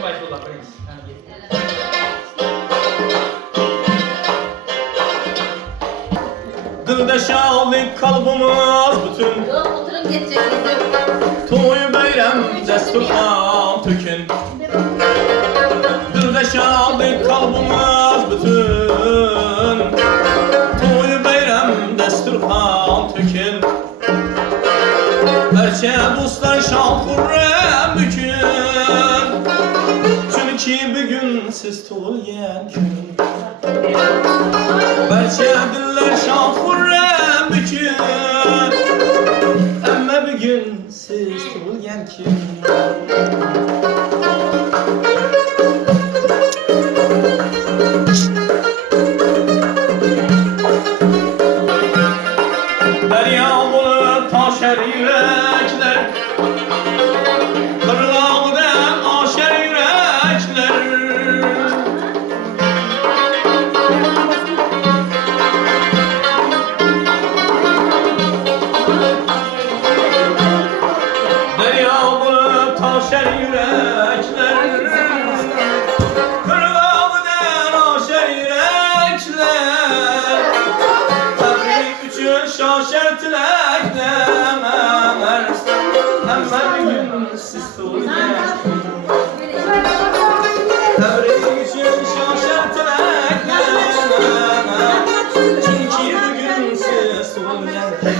Gelin başlayalım. Dilde şahlık kalbimiz bütün. Yok oturun geçeceğiz. Toyu bayram desturhan tökün. Dilde şahlık kalbimiz bütün. Toyu bayram desturhan tökün. Herçe dostlar şan kurrem bükün. Çünkü bugün siz to'ygan kun. Barcha dillar şan kurrem bükün. Amma bugün siz to'ygan kun. Derya bulup taşar yürekler. Kırlağdan aşar yürekler. Derya bulup taşar yürekler. Kırlağdan aşar yürekler. Tebrik üçün şaşer tilekler. Amma bugün siz to'ygan kun. Tebrik üçün şaşer tilekler. Çünkü bugün siz to'ygan kun.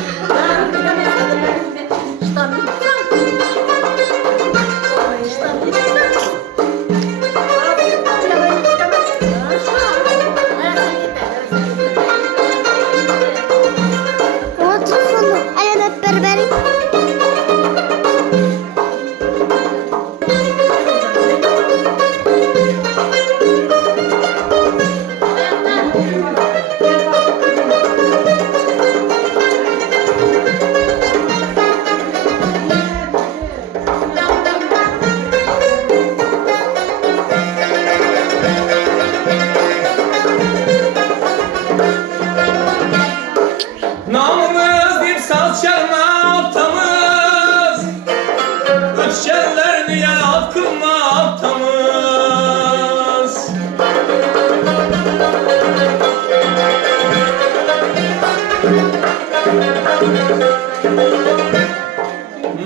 Namımız deyip saz çalmaktamız. Ötkenlerini yad kılmaktamız.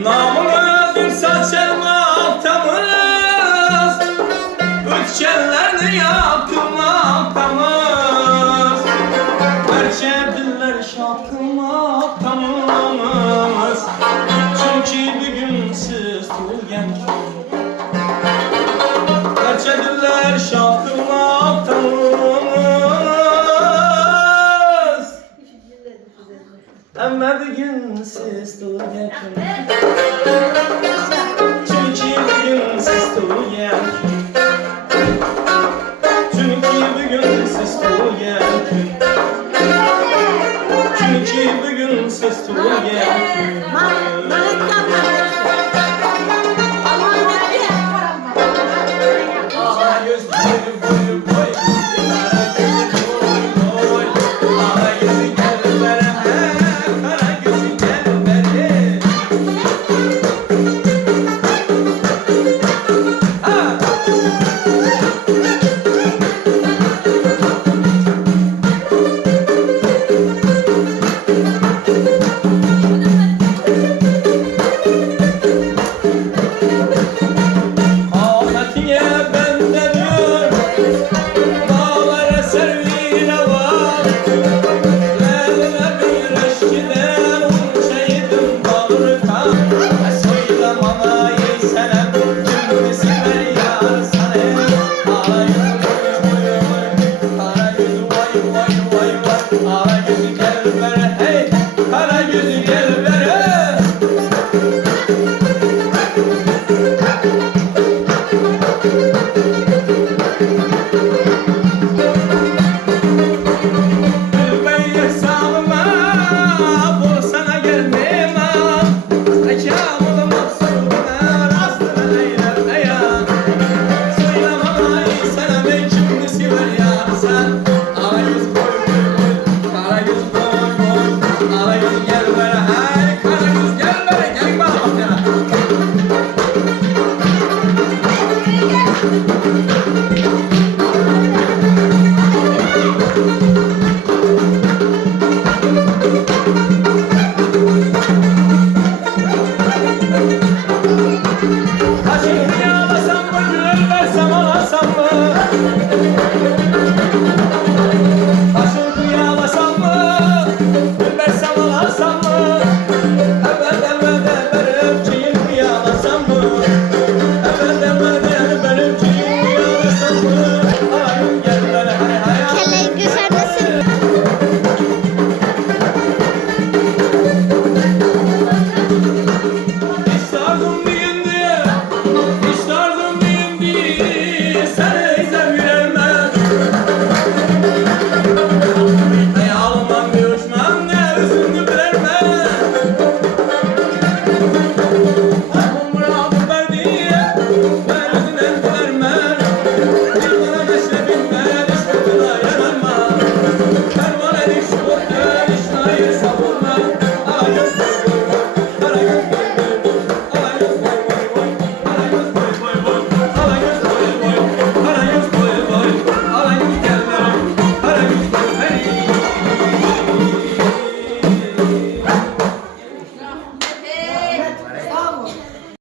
Namımız deyip saz çalmaktamız. Ötkenlerini yad kılmaktamız. Gerçe diller şad kılmaktamız. Çünkü bugün siz to'ygan kun. Gerçe diller şad kılmaktamız. Amma bugün siz to'ygan kun. Çünkü bugün siz to'ygan kun.